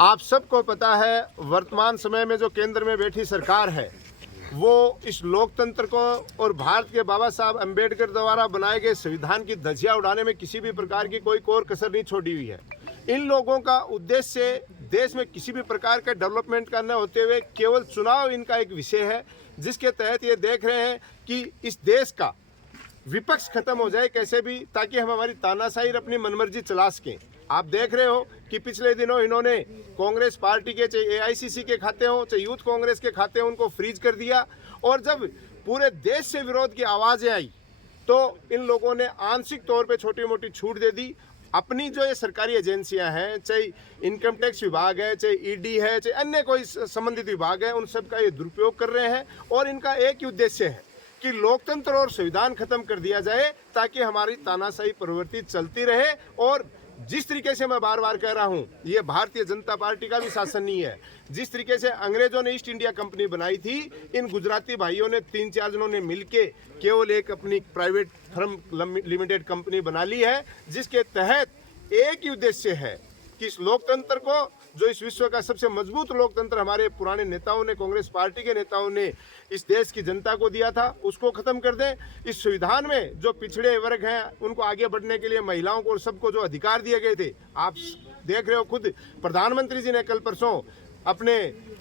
आप सबको पता है वर्तमान समय में जो केंद्र में बैठी सरकार है वो इस लोकतंत्र को और भारत के बाबा साहब अम्बेडकर द्वारा बनाए गए संविधान की धज्जियां उड़ाने में किसी भी प्रकार की कोई कोर कसर नहीं छोड़ी हुई है। इन लोगों का उद्देश्य देश में किसी भी प्रकार का डेवलपमेंट करना होते हुए केवल चुनाव इनका एक विषय है, जिसके तहत ये देख रहे हैं कि इस देश का विपक्ष खत्म हो जाए कैसे भी, ताकि हम हमारी तानाशाही अपनी मनमर्जी चला सकें। आप देख रहे हो कि पिछले दिनों इन्होंने कांग्रेस पार्टी के चाहे एआईसीसी के खाते हों चाहे यूथ कांग्रेस के खाते हों उनको फ्रीज कर दिया, और जब पूरे देश से विरोध की आवाज़ें आई तो इन लोगों ने आंशिक तौर पे छोटी मोटी छूट दे दी। अपनी जो ये सरकारी एजेंसियां हैं, चाहे इनकम टैक्स विभाग है, चाहे ईडी है, चाहे अन्य कोई संबंधित विभाग है, उन सब का ये दुरुपयोग कर रहे हैं। और इनका एक ही उद्देश्य है कि लोकतंत्र और संविधान खत्म कर दिया जाए ताकि हमारी तानाशाही प्रवृत्ति चलती रहे। और जिस तरीके से मैं बार बार कह रहा हूं, ये भारतीय जनता पार्टी का भी शासन नहीं है। जिस तरीके से अंग्रेजों ने ईस्ट इंडिया कंपनी बनाई थी, इन गुजराती भाइयों ने 3-4 जनों ने मिलके केवल एक अपनी प्राइवेट फर्म लिमिटेड कंपनी बना ली है, जिसके तहत एक ही उद्देश्य है कि इस लोकतंत्र को, जो इस विश्व का सबसे मजबूत लोकतंत्र हमारे पुराने नेताओं ने, कांग्रेस पार्टी के नेताओं ने इस देश की जनता को दिया था, उसको खत्म कर दें। इस संविधान में जो पिछड़े वर्ग हैं उनको आगे बढ़ने के लिए महिलाओं को और सबको जो अधिकार दिए गए थे, आप देख रहे हो खुद प्रधानमंत्री जी ने कल परसों अपने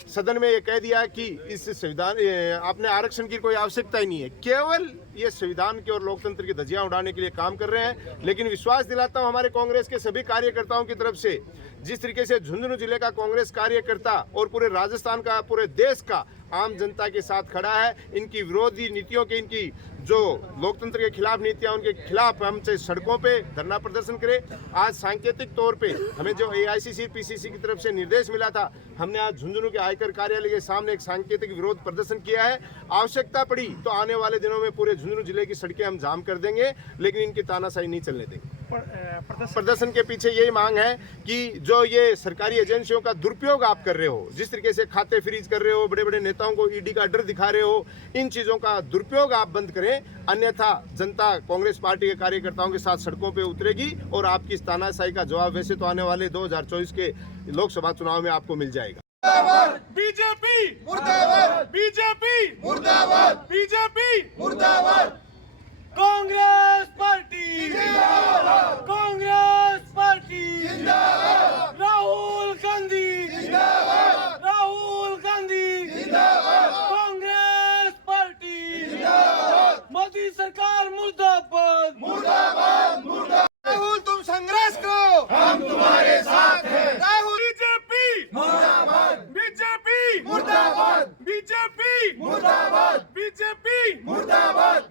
सदन में ये कह दिया कि इस संविधान आपने आरक्षण की कोई आवश्यकता ही नहीं है, केवल ये संविधान की और लोकतंत्र की धज्जियां उड़ाने के लिए काम कर रहे हैं। लेकिन विश्वास दिलाता हूं हमारे कांग्रेस के सभी कार्यकर्ताओं की तरफ से, जिस तरीके से झुंझुनू जिले का कांग्रेस कार्यकर्ता और पूरे राजस्थान का, पूरे देश का आम जनता के साथ खड़ा है, इनकी विरोधी नीतियों के, इनकी जो लोकतंत्र के खिलाफ नीतियां, उनके खिलाफ हम चाहे सड़कों पे धरना प्रदर्शन करें। आज सांकेतिक तौर पे हमें जो एआईसीसी पीसीसी की तरफ से निर्देश मिला था, हमने आज झुंझुनू के आयकर कार्यालय के सामने एक सांकेतिक विरोध प्रदर्शन किया है। आवश्यकता पड़ी तो आने वाले दिनों में पूरे झुंझुनू जिले की सड़कें हम जाम कर देंगे, लेकिन इनकी तानाशाही नहीं चलने देंगे। प्रदर्शन के पीछे यही मांग है कि जो ये सरकारी एजेंसियों का दुरुपयोग आप कर रहे हो, जिस तरीके से खाते फ्रीज कर रहे हो, बड़े बड़े नेताओं को ईडी का डर दिखा रहे हो, इन चीजों का दुरुपयोग आप बंद करें, अन्यथा जनता कांग्रेस पार्टी के कार्यकर्ताओं के साथ सड़कों पे उतरेगी और आपकी इस तानाशाही का जवाब वैसे तो आने वाले 2024 के लोकसभा चुनाव में आपको मिल जाएगा। बीजेपी मुर्दाबाद, बीजेपी मुर्दाबाद, बीजेपी मुर्दाबाद, कांग्रेस पार्टी जिंदाबाद, कांग्रेस पार्टी जिंदाबाद, राहुल गांधी जिंदाबाद, राहुल गांधी जिंदाबाद, कांग्रेस पार्टी जिंदाबाद, मोदी सरकार मुर्दाबाद, मुर्दाबाद, मुर्दाबाद। राहुल तुम संघर्ष करो, हम तुम्हारे साथ हैं। राहुल बीजेपी मुर्दाबाद, बीजेपी मुर्दाबाद, बीजेपी मुर्दाबाद, बीजेपी मुर्दाबाद।